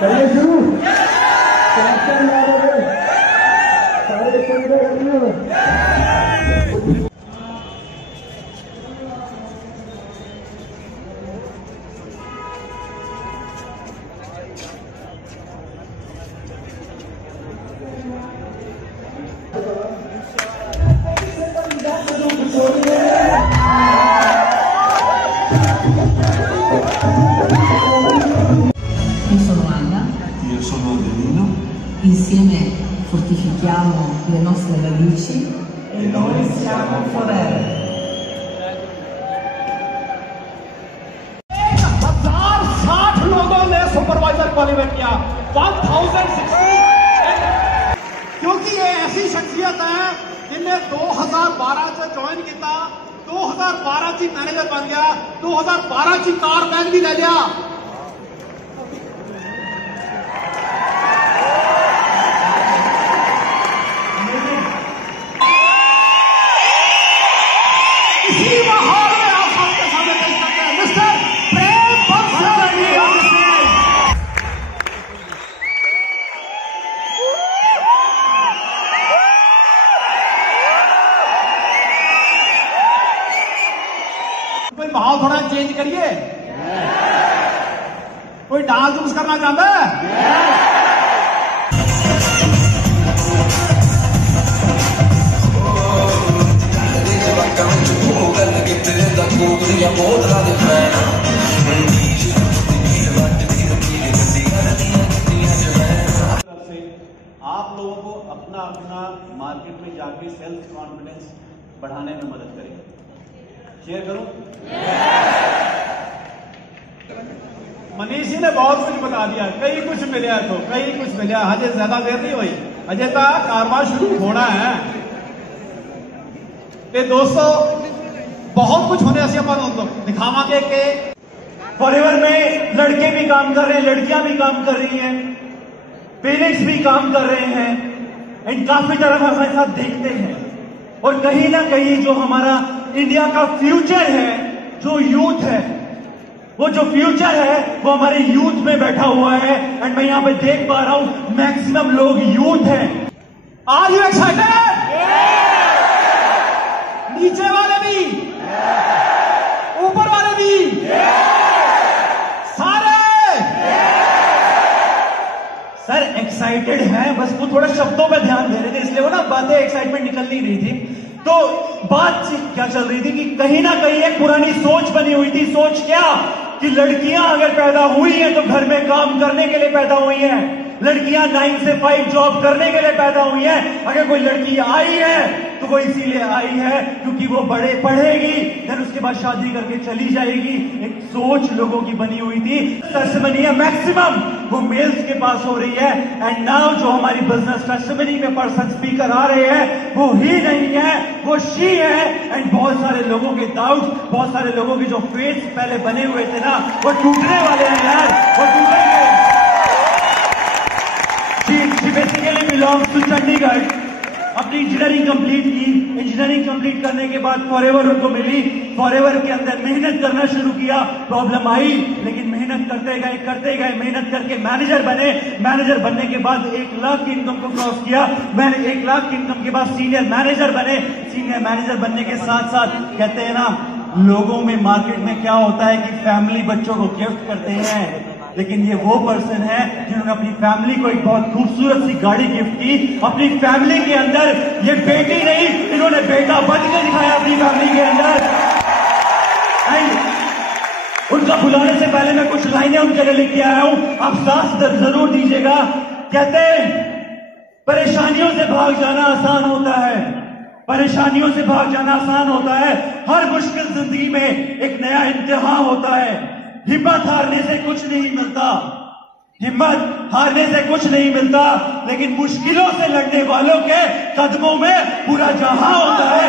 चलिए शुरू। Insieme fortifichiamo le nostre radici e noi siamo forever. 1060 लोगों ने सुपरवाइजर क्वालिफाई किया 1060 क्योंकि ये ऐसी शख्सियत है जिन्हें 2012 से ज्वाइन किया 2012 ची मैनेजर बन गया 2012 ची कार बैग भी ले लिया माहौल थोड़ा चेंज करिए कोई डांस डूंस करना चाहता है आप लोगों को अपना अपना मार्केट में जाके सेल्फ कॉन्फिडेंस बढ़ाने में मदद करेगा शेयर करूं मनीष जी ने बहुत कुछ बता दिया कई कुछ मिला तो कई कुछ मिला अजय ज्यादा देर नहीं हुई अजय का कारोबार शुरू होना है ते दोस्तों बहुत कुछ होने से अपन दिखावांगे कि फॉरएवर में लड़के भी काम कर रहे हैं लड़कियां भी काम कर रही हैं पेरेंट्स भी काम कर रहे हैं एंड काफी तरह हमारे साथ देखते हैं और कहीं ना कहीं जो हमारा इंडिया का फ्यूचर है जो यूथ है वो जो फ्यूचर है वो हमारे यूथ में बैठा हुआ है एंड मैं यहां पे देख पा रहा हूं मैक्सिमम लोग यूथ हैं आर यू एक्साइटेड नीचे वाले भी ऊपर वाले भी सारे सर एक्साइटेड हैं बस वो थोड़ा शब्दों पे ध्यान दे रहे थे इसलिए वो ना बातें एक्साइटमेंट निकल नहीं रही थी तो बातचीत क्या चल रही थी कि कहीं ना कहीं एक पुरानी सोच बनी हुई थी सोच क्या कि लड़कियां अगर पैदा हुई हैं तो घर में काम करने के लिए पैदा हुई हैं लड़कियां 9 से 5 जॉब करने के लिए पैदा हुई हैं अगर कोई लड़की आई है तो वो इसीलिए आई है क्योंकि वो बड़े पढ़ेगी फिर उसके बाद शादी करके चली जाएगी एक सोच लोगों की बनी हुई थी टेस्टिमनी है मैक्सिमम वो मेल्स के पास हो रही है एंड नाउ जो हमारी बिजनेस टेस्टिमनी में पर्सन स्पीकर आ रहे हैं वो ही नहीं है वो शी है एंड बहुत सारे लोगों के डाउट्स बहुत सारे लोगों के जो फेस पहले बने हुए थे ना वो टूटने वाले हैं यार वो टूटेंगे She basically belongs to Chandigarh अपनी इंजीनियरिंग कंप्लीट की इंजीनियरिंग कंप्लीट करने के बाद फॉरएवर उनको मिली फॉरएवर के अंदर मेहनत करना शुरू किया प्रॉब्लम आई लेकिन मेहनत करते गए मेहनत करके मैनेजर बनने के बाद 1 लाख की इनकम को क्रॉस किया मैंने 1 लाख की इनकम के बाद सीनियर मैनेजर बनने के साथ साथ कहते हैं ना लोगों में मार्केट में क्या होता है कि फैमिली बच्चों को गिफ्ट करते हैं लेकिन ये वो पर्सन है जिन्होंने अपनी फैमिली को एक बहुत खूबसूरत सी गाड़ी गिफ्ट की अपनी फैमिली के अंदर ये बेटी नहीं इन्होंने बेटा बन के दिखाया अपनी फैमिली के अंदर उनका बुलाने से पहले मैं कुछ लाइनें उनके लिए लेके आया हूं आप साथ जरूर दीजिएगा कहते हैं परेशानियों से भाग जाना आसान होता है हर मुश्किल जिंदगी में एक नया इम्तिहान होता है हिम्मत हारने से कुछ नहीं मिलता लेकिन मुश्किलों से लड़ने वालों के कदमों में पूरा जहां होता है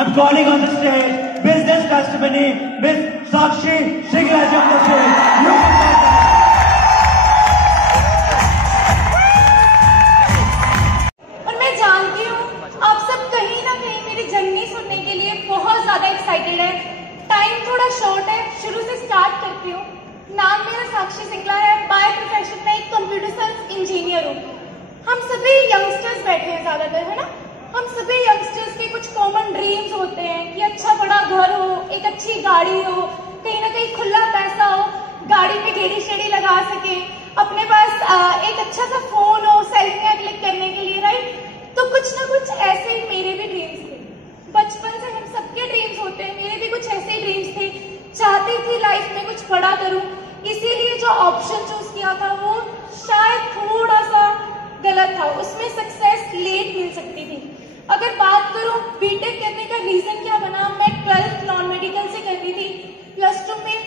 I'm calling on the stage business testimony Miss Sakshi Singraj on the stage और मैं जानती हूँ शॉर्ट है, शुरू से स्टार्ट करती हूँ। नाम मेरा साक्षी सिंगला है, बाय प्रोफेशन में एक कंप्यूटर साइंस इंजीनियर हूँ। हम सभी यंगस्टर्स बैठे हैं ज़्यादातर, है ना? हम सभी यंगस्टर्स के कुछ कॉमन ड्रीम्स होते हैं कि अच्छा बड़ा घर हो, एक अच्छी गाड़ी हो, कहीं ना कहीं खुला पैसा हो, गाड़ी में गेड़ी शेड़ी लगा सके, अपने पास एक अच्छा सा फोन हो सेल्फियाँ क्लिक करने के लिए, राइट? तो कुछ ना कुछ ऐसे ही मेरे भी ड्रीम्स थे। बचपन से हम सबके ड्रीम्स होते हैं, मेरे भी कुछ ऐसे ही ड्रीम्स थे। चाहती थी लाइफ में कुछ बड़ा करूं, इसीलिए जो ऑप्शन चूज किया था वो शायद थोड़ा सा गलत था, उसमें सक्सेस लेट मिल सकती थी। अगर बात करूं बीटेक करने का रीजन क्या बना, मैं 12th नॉन मेडिकल से कर रही थी, +2 में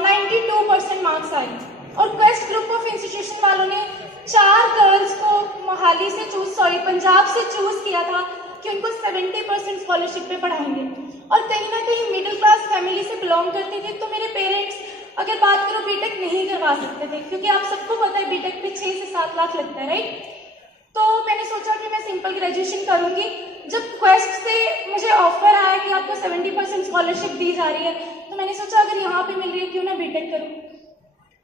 92% मार्क्स आए और क्वेस्ट ग्रुप ऑफ इंस्टीट्यूशन वालों ने 4 गर्ल्स को मोहाली से पंजाब से चूज किया था कि उनको 70% स्कॉलरशिप पे पढ़ाएंगे। और कहीं ना कहीं मिडिल क्लास फैमिली से बिलोंग करती थी, तो मेरे पेरेंट्स अगर बात करो बीटेक नहीं करवा सकते थे, क्योंकि आप सबको पता है बीटेक पे 6 से 7 लाख लगता है, राइट? तो मैंने सोचा कि मैं सिंपल ग्रेजुएशन करूंगी। जब क्वेस्ट से मुझे ऑफर आया कि आपको 70% स्कॉलरशिप दी जा रही है, तो मैंने सोचा अगर यहाँ पे मिल रही है क्यों ना बीटेक करूं।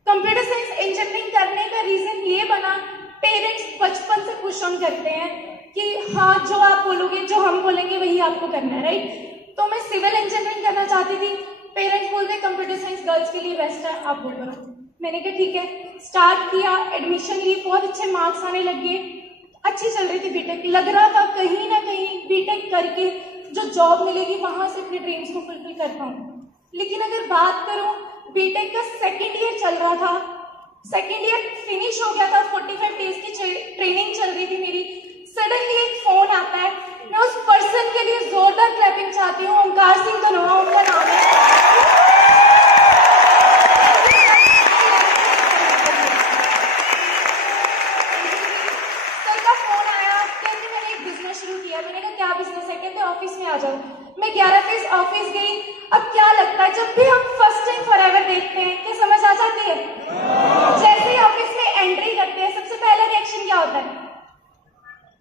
कंप्यूटर साइंस इंजीनियरिंग करने का रीजन ये बना, पेरेंट्स बचपन से पुश ऑन करते हैं कि हाँ जो आप बोलोगे, जो हम बोलेंगे वही आपको करना है, राइट? तो मैं सिविल इंजीनियरिंग करना चाहती थी, पेरेंट्स बोलते कंप्यूटर साइंस गर्ल्स के लिए बेस्ट है, आप बोल करो। मैंने कहा ठीक है, स्टार्ट किया, एडमिशन ली, बहुत अच्छे मार्क्स आने लग गए, अच्छी चल रही थी बीटेक। लग रहा था कहीं ना कहीं बीटेक करके जो जॉब मिलेगी वहां से अपने ड्रीम्स को फुलफिल कर पाऊँ। लेकिन अगर बात करूं बीटेक का 2nd ईयर चल रहा था, 2nd ईयर फिनिश हो गया था, 45 डेज की ट्रेनिंग चल रही थी मेरी। सडनली एक फोन आता है, मैं उस पर्सन के लिए जोरदार क्लैपिंग चाहती हूँ। ओंकार सिंह धनोआ उनका नाम है। मैंने कहा क्या बिजनेस है? कहते ऑफिस में आ जाओ। मैं 11 फेज ऑफिस गई। अब क्या लगता है, जब भी हम फर्स्ट टाइम फॉरएवर देखते हैं क्या समझ आ जाती है? जैसे ही ऑफिस में एंट्री करते हैं सबसे पहला रिएक्शन क्या होता है?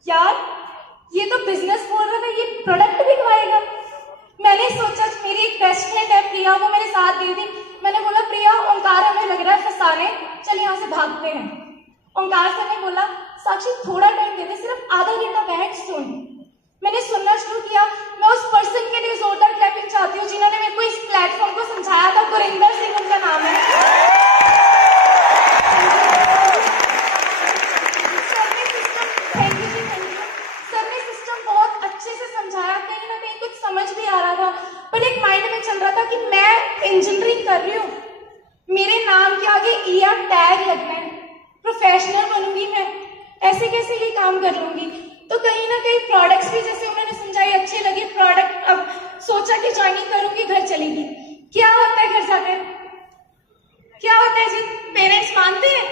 यार ये तो बिजनेस बोल रहा था, ये प्रोडक्ट बिकवाएगा। मैंने सोचा, मेरी एक बेस्ट फ्रेंड है प्रिया, वो मेरे साथ गई थी। मैंने बोला प्रिया ओंकार हमें लग रहा है फंसाने, चल यहाँ से भागते हैं। ओंकार सर ने बोला साक्षी थोड़ा टाइम दे दे, सिर्फ आधा घंटा बैठ सुन। मैंने सुनना शुरू किया। मैं उस पर्सन के लिए जोरदार क्लैपिंग चाहती हूँ जिन्होंने मेरे को इस प्लेटफॉर्म को समझाया था। गुरिंदर सिंह उनका नाम है। सर ने सिस्टम बहुत अच्छे से समझाया, कहीं ना कहीं कुछ समझ भी आ रहा था, पर एक माइंड में चल रहा था कि मैं इंजीनियरिंग कर रही हूँ, मेरे नाम के आगे ER टैग लगना है, प्रोफेशनल बनूंगी मैं, ऐसे कैसे ये काम कर लूंगी। तो कहीं ना कहीं प्रोडक्ट्स भी जैसे उन्होंने समझाई अच्छे लगे प्रोडक्ट। अब सोचा कि ज्वाइनिंग करूंगी, घर चलेगी। क्या होता है घर जाकर? क्या होता है जी? पेरेंट्स मानते हैं?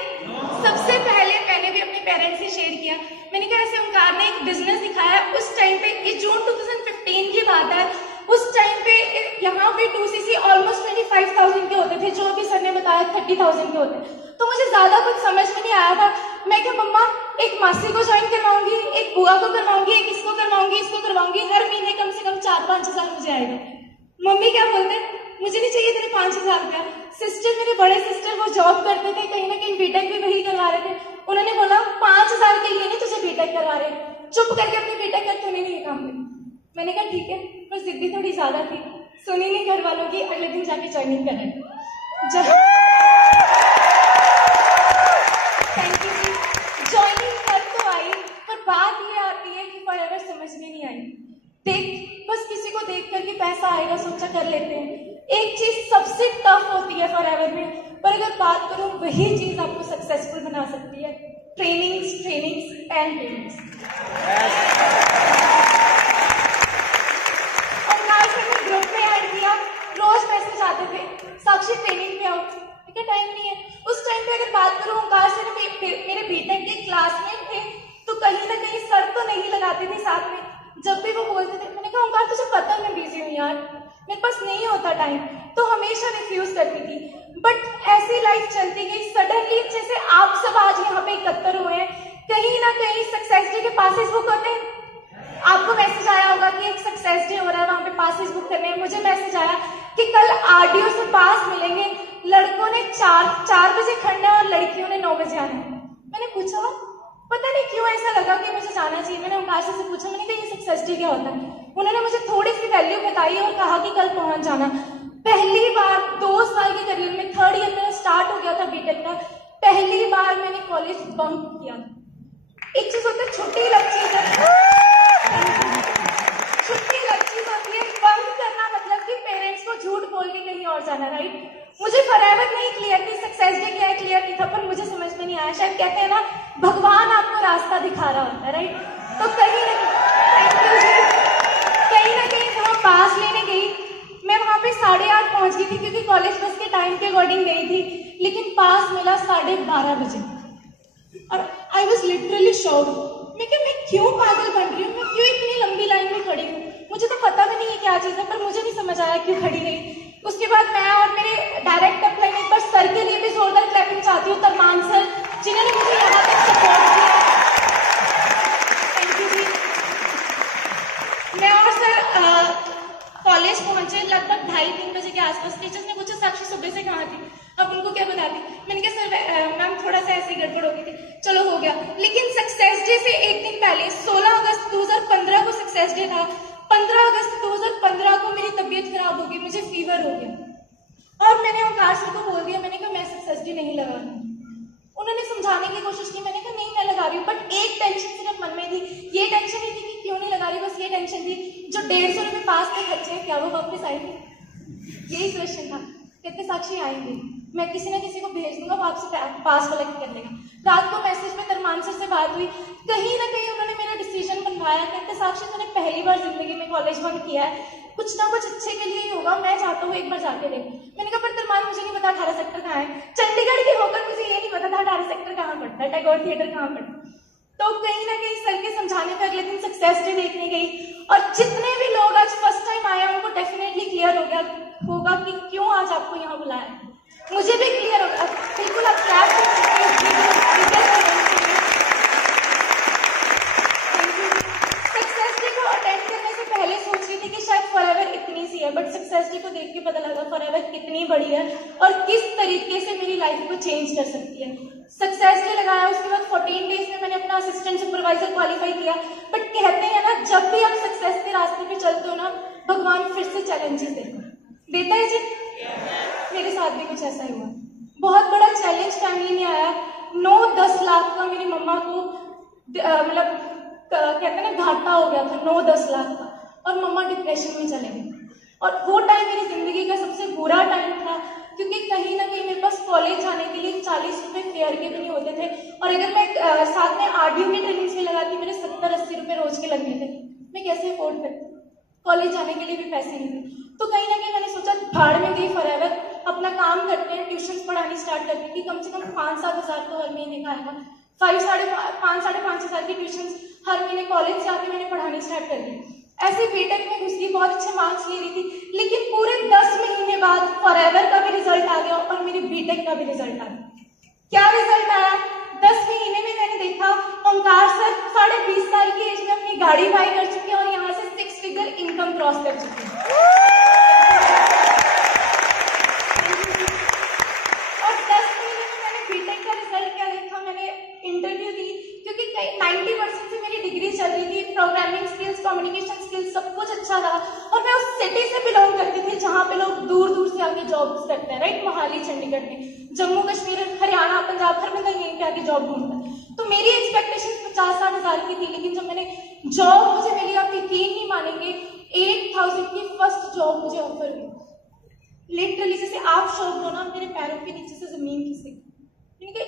सबसे पहले मैंने भी अपने पेरेंट्स से शेयर किया। मैंने कहा ऐसे ओंकार ने एक बिजनेस दिखाया। उस टाइम पे, ये जून 2015 की बात है, उस टाइम पे यहाँ पे 2cc ऑलमोस्ट 25,000 के होते थे, जो अभी सर ने बताया 30,000 के होते। तो मुझे ज्यादा कुछ समझ में नहीं आया था। मैं क्या मम्मा एक मासी को ज्वाइन करवाऊंगी, एक बुआ को करवाऊंगी, एक इसको करवाऊंगी, इसको करवाऊंगी, हर महीने कम से कम 4-5 हजार मुझे आएगा। मम्मी क्या बोलते, मुझे नहीं चाहिए तेरे 5,000 रुपया। सिस्टर, मेरे बड़े सिस्टर, वो जॉब करते थे, कहीं ना कहीं बीटेक भी वही करवा रहे थे। उन्होंने बोला 5,000 के लिए नहीं तुझे बीटेक करवा रहे, चुप करके अपनी बीटेक कर, तूने नहीं ये काम किया। मैंने कहा ठीक है, पर जिद्दी थोड़ी ज्यादा थी, सुनी नहीं घर वालों की। अगले दिन जाके ज्वाइनिंग करें। थैंक यू जी, ज्वाइनिंग कर तो आई, पर बात ये आती है कि फॉरएवर समझ में नहीं आई। देख, बस किसी को देख करके पैसा आएगा सोचा कर लेते हैं। एक चीज सबसे टफ होती है फॉरएवर में, पर अगर बात करूं वही चीज आपको सक्सेसफुल बना सकती है। Trainings and trainings. Omkar sir ने ग्रुप में ऐड किया, रोज मैसेज आते थे साक्षी ट्रेनिंग पे आओ। ठीक है, टाइम नहीं है। उस टाइम पे अगर बात करूं, ओंकार सर मेरे बीटेक के क्लासमेट थे, तो कहीं ना कहीं सर तो नहीं लगाते थे साथ में। जब भी वो बोलते थे, मैंने कहा ओंकार तुझे पता है मैं बिजी हूँ यार, मेरे पास नहीं होता टाइम, तो हमेशा रिफ्यूज करती थी। बट ऐसी लाइफ चलती गई। सडनली जैसे आप सब आज यहाँ पे एकत्र हुए हैं, कहीं ना कहीं सक्सेस डे के पासेस बुक होते हैं। आपको मैसेज आया होगा कि एक सक्सेस डे हो रहा है, वहां पे पासेस बुक करने हैं। मुझे मैसेज आया कि कल कल आरडीओ से पास मिलेंगे, लड़कों ने 4 बजे खड़ना है और लड़कियों ने 9 बजे आना है। मैंने पूछा पता नहीं क्यों ऐसा लगा कि मुझे जाना चाहिए। मैंने ओंकार से पूछा, मैंने कहा ये सक्सेस डे क्या होता है? उन्होंने मुझे थोड़ी सी वैल्यू बताई और कहा कि कल पहुंच जाना। पहली बार 2 साल के करियर में 3rd ईयर मेरा स्टार्ट हो गया था बीटेक का, पहली बार मैंने कॉलेज बंक किया। एक चीज होता है छुट्टी अलग चीज है, छुट्टी अलग चीज होती है, बंक करना मतलब कि पेरेंट्स को झूठ बोल के कहीं और जाना, राइट। मुझे फॉरएवर नहीं क्लियर कि सक्सेस डे क्या है, क्लियर नहीं था, पर मुझे समझ में नहीं आया। शायद कहते हैं ना भगवान आपको रास्ता दिखा रहा होता है, राइट। तो कहीं ना कहीं जब मैं पास लेने गई, मैं वहां पे 8:30 पहुंच गई थी क्योंकि कॉलेज बस के टाइम के अकॉर्डिंग गई थी, लेकिन पास मिला 12:30 बजे और आई वॉज लिटरली शॉक्ड। मैं क्यों पागल बन रही हूँ, मैं क्यों इतनी लंबी लाइन में खड़ी हूँ? मुझे तो पता भी नहीं है क्या चीज है, पर मुझे नहीं समझ आया क्यों खड़ी रही। उसके बाद मैं और मेरे डायरेक्ट अपलाइन, एक बार सर के लिए भी जोरदार क्लैपिंग चाहती हूँ, तरमान सर, जिन्होंने मुझे यहाँ तक सपोर्ट किया। थैंक यू जी। मैं और सर कॉलेज पहुंचे लगभग 2:30-3 बजे के आसपास। टीचर्स ने पूछा साक्षी सुबह से कहाँ थी, अब उनको क्या बताती? मैंने कहा सर मैम थोड़ा सा ऐसे गड़बड़ हो गई थी, चलो हो गया। लेकिन सक्सेस डे से एक दिन पहले 16 अगस्त 2015 को सक्सेस डे था। 15 अगस्त 2015 को मेरी तबीयत खराब हो गई, मुझे फीवर हो गया और मैंने ओंकार सर को बोल दिया, मैंने कहा मैं सक्सेस डे नहीं लगा रही। उन्होंने समझाने की कोशिश की, मैंने कहा नहीं मैं लगा रही हूँ, बट एक टेंशन सिर्फ मन में थी। ये टेंशन नहीं थी कि क्यों नहीं लगा रही, बस ये टेंशन थी जो 150 रुपये पास के खर्चे हैं क्या वो वापस आएंगे, यही क्वेश्चन था। कहते साक्षी आएंगे, मैं किसी ना किसी को भेज दूंगा, वो आपसे पास वाला कर लेगा। रात को मैसेज में तरमान सर से बात हुई, कहीं ना कहीं उन्होंने मेरा डिसीजन बनवाया। कहते साक्षी तूने पहली बार जिंदगी में कॉलेज बंक किया है, कुछ ना कुछ अच्छे के लिए ही होगा, मैं चाहता हूँ एक बार जाके देख। मैंने कहा पर तरमान मुझे नहीं पता 18 सेक्टर कहाँ है, चंडीगढ़ के होकर मुझे ये नहीं पता था 18 सेक्टर कहाँ पड़ता है, टैगोर थिएटर कहाँ पड़ता है। तो कहीं ना कहीं सर के समझाने पर अगले दिन सक्सेस डे देखने गई और जितने भी लोग आज फर्स्ट टाइम आए उनको डेफिनेटली क्लियर हो गया होगा कि क्यों आज आपको यहाँ बुलाया। मुझे भी क्लियर होगा, बिल्कुल आप क्लैप कर सकते हैं। सक्सेस डे को अटेंड करने से पहले सोच रही थी कि शायद फॉरएवर इतनी सी है, बट सक्सेस डे को देख के पता लगा फॉरएवर कितनी बड़ी है और किस तरीके से मेरी लाइफ को चेंज कर सकती है। सक्सेस डे लगाया, उसके बाद 14 डेज में मैंने अपना असिस्टेंट सुपरवाइजर क्वालिफाई किया। बट कहते हैं ना जब भी आप सक्सेस के रास्ते पे चलते हो ना, भगवान फिर से चैलेंजेस देता है जी। मेरे साथ भी कुछ ऐसा ही हुआ। बहुत बड़ा चैलेंज फैमिली में आया, 9-10 लाख का मेरी मम्मा को मतलब कहते हैं ना घाटा हो गया था, 9-10 लाख का, और मम्मा डिप्रेशन में चले गए। और वो टाइम मेरी जिंदगी का सबसे बुरा टाइम था क्योंकि कहीं ना कहीं मेरे पास कॉलेज जाने के लिए 40 रुपए फेयर के भी नहीं होते थे और अगर मैं साथ में आरडीओ की ट्रेनिंग्स भी लगाती मेरे 70-80 रुपए रोज के लगने थे। मैं कैसे अफोर्ड करती, कॉलेज जाने के लिए भी पैसे नहीं थे। तो कहीं ना कहीं मैंने सोचा भाड़ में गई फॉरएवर, अपना काम करते हैं, ट्यूशन पढ़ानी स्टार्ट करती थी। कम से कम 5-7 हज़ार तो हर महीने का आएगा, 5-5.5 हज़ार की ट्यूशन हर महीने कॉलेज से आके मैंने पढ़ानी स्टार्ट कर दी। ऐसे बीटेक में घुस गई, बहुत अच्छे मार्क्स ले रही थी, लेकिन पूरे 10 महीने बाद फॉरएवर का भी रिजल्ट आ गया और मेरे बीटेक का भी रिजल्ट आ गया। क्या रिजल्ट आया? 10 महीने में मैंने देखा ओंकार सर 20.5 साल की एज में अपनी गाड़ी बाई कर चुके हैं और यहाँ से 6 फिगर इनकम क्रॉस कर चुके हैं। और 10 महीने में मैंने बीटेक का रिजल्ट क्या देखा, मैंने इंटरव्यू दी क्योंकि 90% से मेरी डिग्री चल रही थी, प्रोग्रामिंग स्किल्स, कम्युनिकेशन स्किल्स सब कुछ अच्छा था और मैं उस सिटी से बिलोंग करती थी जहाँ पे लोग दूर दूर से आके जॉब करते हैं, राइट। मोहाली, चंडीगढ़ में, जम्मू कश्मीर, हरियाणा, पंजाब, हर बंदा यहीं पे आके जॉब ढूंढता है। तो मेरी एक्सपेक्टेशन 50-60 हज़ार की थी, लेकिन जब मैंने जॉब मुझे मिली, आप यकीन नहीं मानेंगे, 8,000 की फर्स्ट जॉब मुझे ऑफर हुई। लिटरली जैसे आप शॉक हो ना, मेरे पैरों के नीचे से जमीन खिसकी।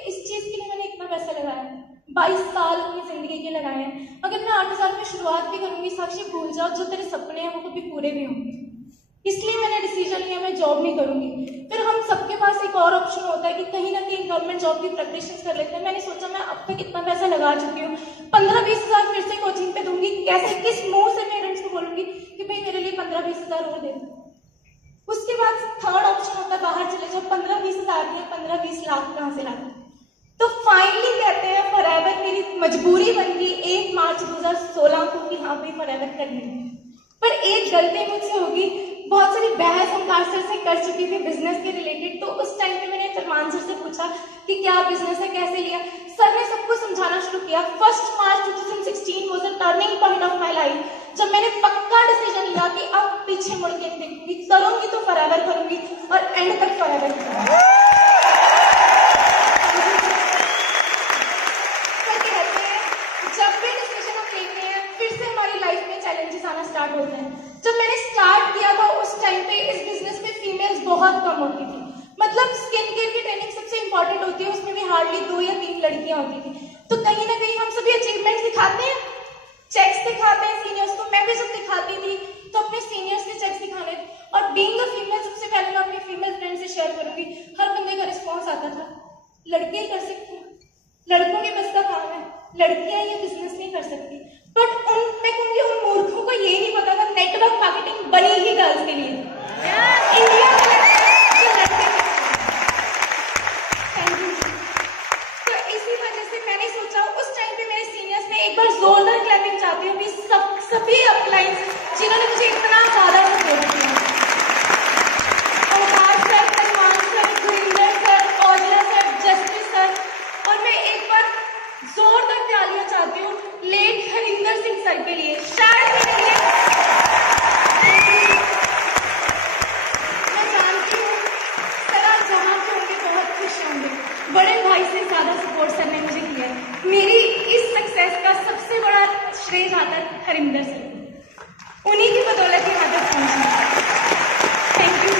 इस चीज के लिए मैंने इतना पैसा लगाया, 22 साल अपनी जिंदगी के लगाए हैं। अगर मैं 8 हज़ार में शुरुआत भी करूंगी, साक्षी भूल जाओ जो तेरे सपने हैं वो कभी पूरे भी होंगे। इसलिए मैंने डिसीजन लिया मैं जॉब नहीं करूंगी। फिर हम सबके पास एक और ऑप्शन होता है कि कहीं ना कहीं गवर्नमेंट जॉब की प्रिपरेशन कर लेते हैं। मैंने सोचा मैं अब तक इतना पैसा लगा चुकी हूँ, 15-20 हज़ार फिर से कोचिंग पे दूंगी। कैसे, किस मुंह से पेरेंट्स को बोलूंगी कि भाई मेरे लिए 15-20 हज़ार और दे दो। उसके बाद थर्ड ऑप्शन होता है बाहर चले जाओ, 15-20 हज़ार या 15-20 लाख कहाँ से लाते। तो फाइनली कहते हैं फॉरएवर मेरी मजबूरी बन गई 1 मार्च 2016 को कि हाँ भाई फॉरएवर करनी है। पर एक गलती मुझसे होगी, बहुत सारी बहस ओंकार सर से कर चुकी थी बिजनेस के रिलेटेड। तो उस टाइम पे मैंने सलमान सर से पूछा कि क्या बिजनेस है, कैसे लिया। सर ने सबको समझाना शुरू किया। 1 मार्च 2016 was a turning point of my life, जब मैंने पक्का डिसीजन लिया कि अब पीछे मुड़ के नहीं देखूंगी, करूंगी तो फॉरएवर करूंगी और एंड तक फॉरएवर करूंगी। जब भी डिसीजन हम लेते हैं फिर से हमारी लाइफ में चैलेंजेस आना स्टार्ट होते हैं। जब मैंने स्टार्ट किया था उस टाइम पे इस बिजनेस में फीमेल्स बहुत कम होती थी। मतलब स्किन केयर की ट्रेनिंग सबसे इंपॉर्टेंट होती है, उसमें भी हार्डली 2 या 3 लड़कियां होती थी। तो कहीं ना कहीं हम सभी अचीवमेंट्स दिखाते हैं, चेक्स दिखाते हैं सीनियर्स को। मैं भी जब दिखाती थी तो अपने सीनियर्स के चेक्स दिखाने, और बीइंग अ फीमेल सबसे पहले मैं अपनी फीमेल फ्रेंड से शेयर करूंगी, हर बंदे का रिस्पॉन्स आता था, लड़के ही कर सकते हैं, लड़कों के बस का काम है, लड़कियां ये बिजनेस नहीं कर सकती। बट मैं कहूंगी उन मूर्खों को ये नहीं पता था नेटवर्क मार्केटिंग बनी ही गर्ल्स के लिए, इंडिया में जो लड़के। Thank you. तो इसी वजह से मैंने सोचा उस टाइम पे मेरे सीनियर्स ने, एक बार जोरदार क्लैपिंग चाहती हूँ कि सभी अपलाइंस जिन्होंने मुझे इतना ज्यादा सपोर्ट किया, Omkar sir, Salman sir, Gurinder sir, Aujla sir, Jaspreet sir, और मैं एक बार जोरदार तालियां चाहती हूँ लेट हरिंदर सिंह सर के लिए। शायद मेरे लिए मैं जानती हूँ सर आप जहाँ पे होंगे बहुत खुश होंगे, बड़े भाई से ज्यादा सपोर्ट सर ने मुझे किया है। मेरी इस सक्सेस का सबसे बड़ा श्रेय जाता है हरिंदर सर को, उन्हीं की बदौलत यहाँ तक पहुंची। Thank you.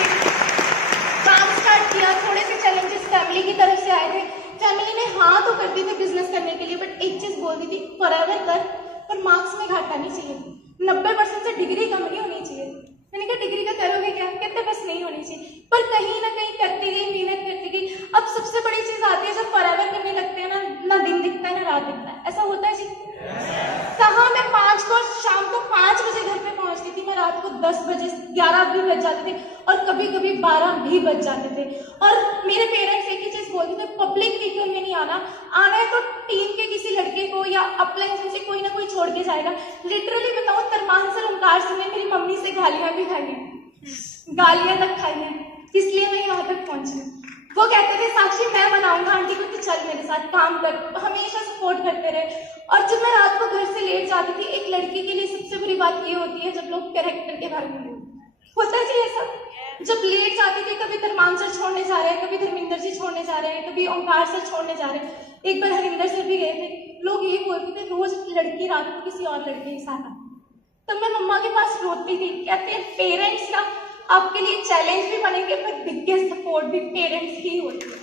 काम स्टार्ट किया, थोड़े से चैलेंजेस फैमिली की तरफ से आए थे। फैमिली ने हाँ तो कर दी थी बिजनेस करने के लिए, बट एक चीज बोल दी थी, फॉरएवर कर पर मार्क्स में घाटा नहीं चाहिए, 90% से डिग्री कम नहीं होनी चाहिए। मैंने कहा डिग्री का करोगे क्या, कहते बस नहीं होनी चाहिए। पर कहीं ना कहीं करती गई, मेहनत करती गई। अब सबसे बड़ी चीज आती है जब फॉरएवर करने लगते हैं ना दिन दिखता है ना रात दिखता है। ऐसा होता है जी? कहाँ मैं 5 को शाम को 5 बजे घर पे पहुंचती थी, मैं रात को 10 बजे 11 भी बज जाते थे, और कभी कभी 12 भी बज जाते थे। और मेरे पेरेंट्स एक ही चीज बोलते थे, पब्लिक व्हीकल में नहीं आना है तो टीम के किसी लड़के को या अपलाइन में से कोई ना कोई छोड़ के जाएगा। लिटरली बताऊं, तरमान सर, ओंकार सर ने मेरी मम्मी से गालियां भी खाई हैं, गालियां तक खाई हैं, इसलिए मैं यहाँ तक पहुंची। वो कहते थे साक्षी मैं बनाऊंगा आंटी को, तो चल मेरे साथ काम कर, हमेशा सपोर्ट करते रहे। और जब मैं रात को घर से लेट जाती थी, एक लड़की के लिए सबसे बुरी बात ये होती है जब लोग कैरेक्टर के बारे में होता है जी ऐसा। जब लेट जाती थी, कभी धर्मान सर छोड़ने जा रहे हैं, कभी धर्मिंदर जी छोड़ने जा रहे हैं, कभी ओंकार सर छोड़ने जा रहे हैं, एक बार हरिंदर सर भी गए थे। लोग ये बोलते थे रोज लड़की रात को किसी और लड़के के साथ आती। तब मैं मम्मा के पास रोती थी, कहते हैं पेरेंट्स ना आपके लिए चैलेंज भी बनेंगे, पर बिगेस्ट सपोर्ट भी पेरेंट्स ही होती है।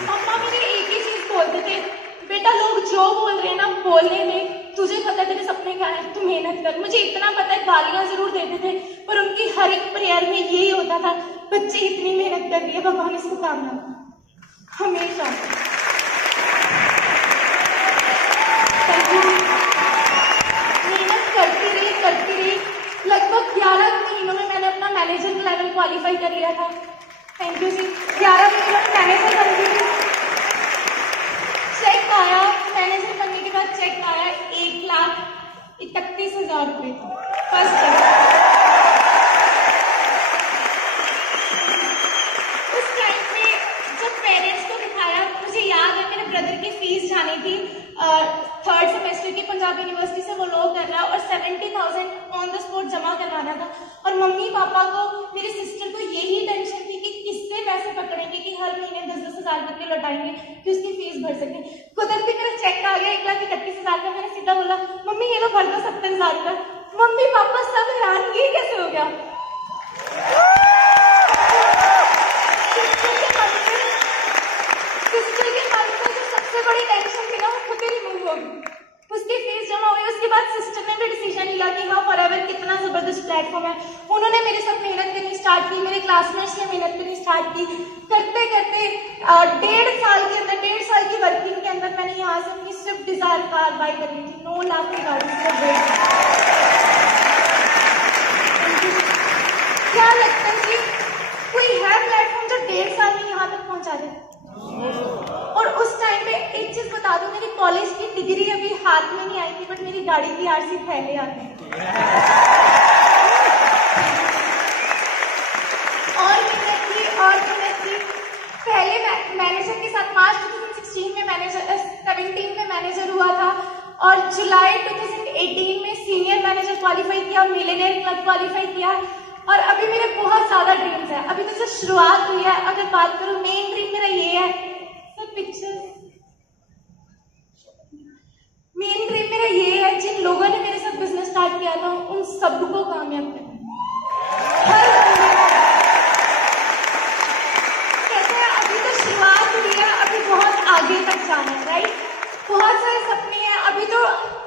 मम्मा मेरे एक ही चीज बोलते थे, बेटा लोग जो बोल रहे हैं ना बोलने में, तुझे पता है तेरे सपने क्या है, तू मेहनत कर। मुझे इतना पता है गालियां जरूर देते थे, पर उनकी हर एक प्रेयर में यही होता था, बच्ची इतनी मेहनत कर रही है, भगवान इसको कामयाब हमेशा। मेहनत करती रही। लगभग 11 महीनों में मैंने अपना मैनेजर लेवल क्वालिफाई कर लिया था। थैंक यू जी। 11 महीनों में मैनेजर बन गई। चेक आया, मैनेजर बनने के बाद चेक आया 1,31,000 रुपये फर्स्ट चेक। उस टाइम पे जब पेरेंट्स को दिखाया, मुझे याद है मेरे ब्रदर की फीस जानी थी 3rd सेमेस्टर की पंजाब यूनिवर्सिटी से, वो लॉ कर रहा है, और 70,000 ऑन द स्पॉट जमा करवाना था। और मम्मी पापा को, मेरी सिस्टर को यही टेंशन थी कि किससे पैसे पकड़ेंगे कि हर महीने 10-10 हज़ार करके लौटाएंगे कि उसकी फीस भर सके। कुदरती मेरा चेक आ गया 1,31,000 का। मैंने सीधा बोला मम्मी ये तो भर दो 70,000 का। मम्मी पापा सब हैरान, ये कैसे हो गया। सिस्टर के मन में जो सबसे बड़ी टेंशन थी ना, वो खुद ही रिमूव हो गई। उसकी फीस जमा हुई। उसके बाद सिस्टर ने भी डिसीजन लिया कि हाँ फॉरएवर कितना जबरदस्त प्लेटफॉर्म है। उन्होंने मेरे साथ मेहनत करनी स्टार्ट की, मेरे क्लासमेट्स ने मेहनत करनी स्टार्ट की। करते करते 1.5 साल के अंदर, 1.5 साल की वर्किंग के अंदर मैंने यहाँ से अपनी स्विफ्ट डिजायर कार बाई कर ली थी। 9 लाख की गाड़ी सिर्फ। क्या लगता है कि कोई है प्लेटफॉर्म जो 1.5 साल में यहाँ तक पहुंचा देते। और उस टाइम पे एक चीज बता दूं, मेरी कॉलेज की डिग्री अभी हाथ में नहीं आई थी, बट मेरी गाड़ी की आरसी पहले आ गई। और मेहनत की पहले मैनेजर के साथ मार्च 2016 में मैनेजर 17 में मैनेजर हुआ था, और जुलाई 2018 में सीनियर मैनेजर क्वालिफाई किया, मिलियनेयर क्लब क्वालिफाई किया। और अभी मेरे बहुत ज्यादा ड्रीम्स है, अभी तो सिर्फ शुरुआत हुई है। अगर बात करूं, मेन ड्रीम मेरा ये है सर, पिक्चर्स। मेन ड्रीम मेरा ये है, जिन लोगों ने मेरे साथ बिजनेस स्टार्ट किया था उन सबको कामयाब करना। कहते हैं अभी तो शुरुआत हुई है, अभी बहुत आगे तक जाना है, राइट। बहुत सारे सपने हैं, अभी तो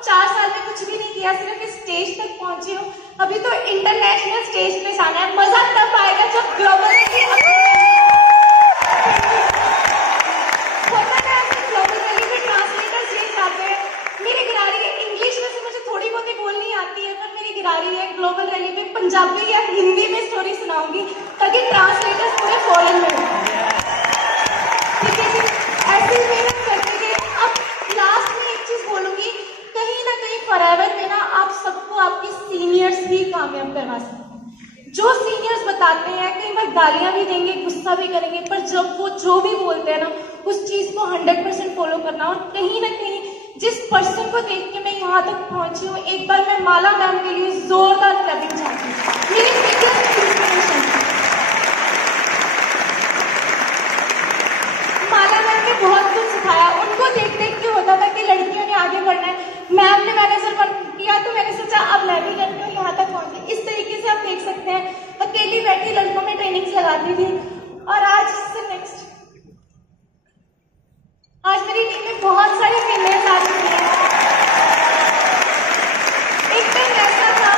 4 साल में कुछ भी नहीं किया, सिर्फ इस स्टेज तक पहुंची हूँ। अभी तो इंटरनेशनल स्टेज पे जाना है। मजा तब आएगा जब ग्लोबल ट्रांसलेटर्स ये चाहते हैं। मेरी गिरारी है इंग्लिश में से, मुझे थोड़ी बहुत बोलनी आती है, पर मेरी गिरारी है ग्लोबल रैली में पंजाबी या हिंदी में स्टोरी सुनाऊंगी, ताकि ट्रांसलेटर्स पूरे फॉरेन में हो। ठीक है जी, ऐसे मेहनत करते गए। अब लास्ट में एक चीज बोलूंगी, कहीं ना कहीं फॉरएवर में ना आप सबको आपके सीनियर्स ही कामयाब करवा सकते हैं। जो सीनियर्स बताते हैं, कई बार गालियां भी देंगे, गुस्सा भी करेंगे, पर जब वो जो भी बोलते हैं ना, उस चीज को 100% फॉलो करना। और कहीं ना कहीं जिस पर्सन को देख के मैं यहाँ तक पहुंची हूँ, एक बार मैं माला मैम के लिए जोरदार क्लैपिंग चाहती हूँ। मेरी बिगेस्ट इंस्पिरेशन माला मैम ने बहुत कुछ सिखाया। उनको देख देख के होता था कि लड़कियों ने आगे बढ़ना है। मैम ने मैनेजर बन किया तो मैंने सोचा अब मैं भी लड़कियों यहाँ तक पहुंची। इस तरीके से आप देख सकते हैं, अकेली बैठी लड़कों में ट्रेनिंग्स लगाती थी। और आज से नेक्स्ट, आज मेरी टीम में बहुत सारी फीमेल्स आ चुकी हैं। एक टाइम ऐसा था,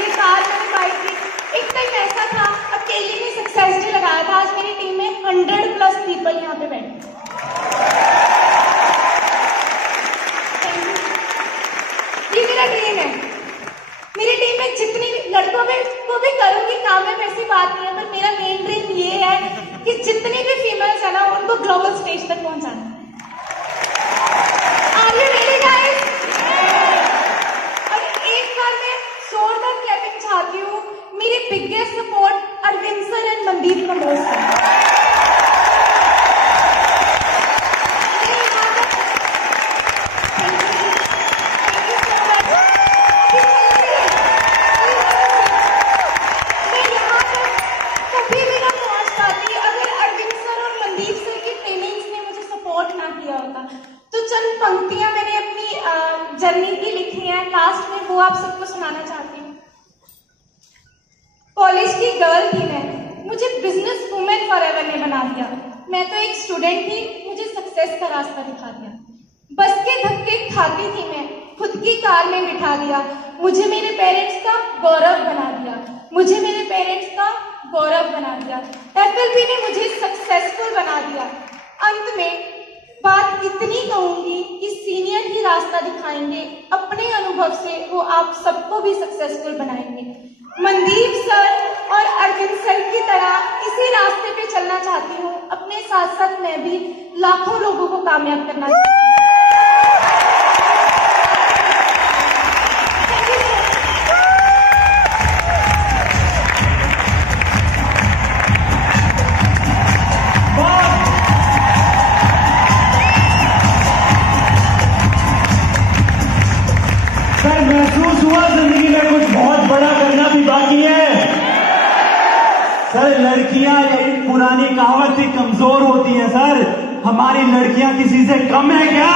ये कार मेरी बाइक थी। एक टाइम ऐसा था, अकेली ने सक्सेस डे लगाया था। आज मेरी टीम में 100+ पीपल यहाँ पे बैठे। ये मेरा ड्रीम है। मेरी टीम में जितनी लड़कों को भी करूंगी काम में, ऐसी बात नहीं है, पर मेरा मेन ड्रीम ये है कि जितनी भी फीमेल्स है ना, उनको ग्लोबल स्टेज तक पहुंचाना। Are you ready guys? और एक बार मैं जोरदार क्लैपिंग चाहती हूँ मेरी biggest support Arvind sir and Mandeep कमोर सर। पंक्तियां मैंने अपनी जर्नी की लिखी हैं, लास्ट में वो आप सबको सुनाना चाहती हूँ। कॉलेज की गर्ल थी मैं, मुझे बिजनेस वुमेन फॉरएवर ने बना दिया। मैं तो एक स्टूडेंट थी, मुझे सक्सेस का रास्ता दिखा दिया। बस के धक्के खाती थी मैं, खुद की कार में बिठा दिया। मुझे मेरे पेरेंट्स का गौरव बना दिया, मुझे मेरे पेरेंट्स का गौरव बना दिया। FLB ने मुझे सक्सेसफुल बना दिया। अंत में बात इतनी कहूंगी कि सीनियर ही रास्ता दिखाएंगे, अपने अनुभव से वो आप सबको भी सक्सेसफुल बनाएंगे। मनदीप सर और अरविंद सर की तरह इसी रास्ते पे चलना चाहती हूँ। अपने साथ साथ मैं भी लाखों लोगों को कामयाब करना चाहती हूँ। महसूस हुआ जिंदगी में कुछ बहुत बड़ा करना भी बाकी है। सर लड़कियां, यही पुरानी कहावत थी, कमजोर होती है। सर हमारी लड़कियां किसी से कम है क्या?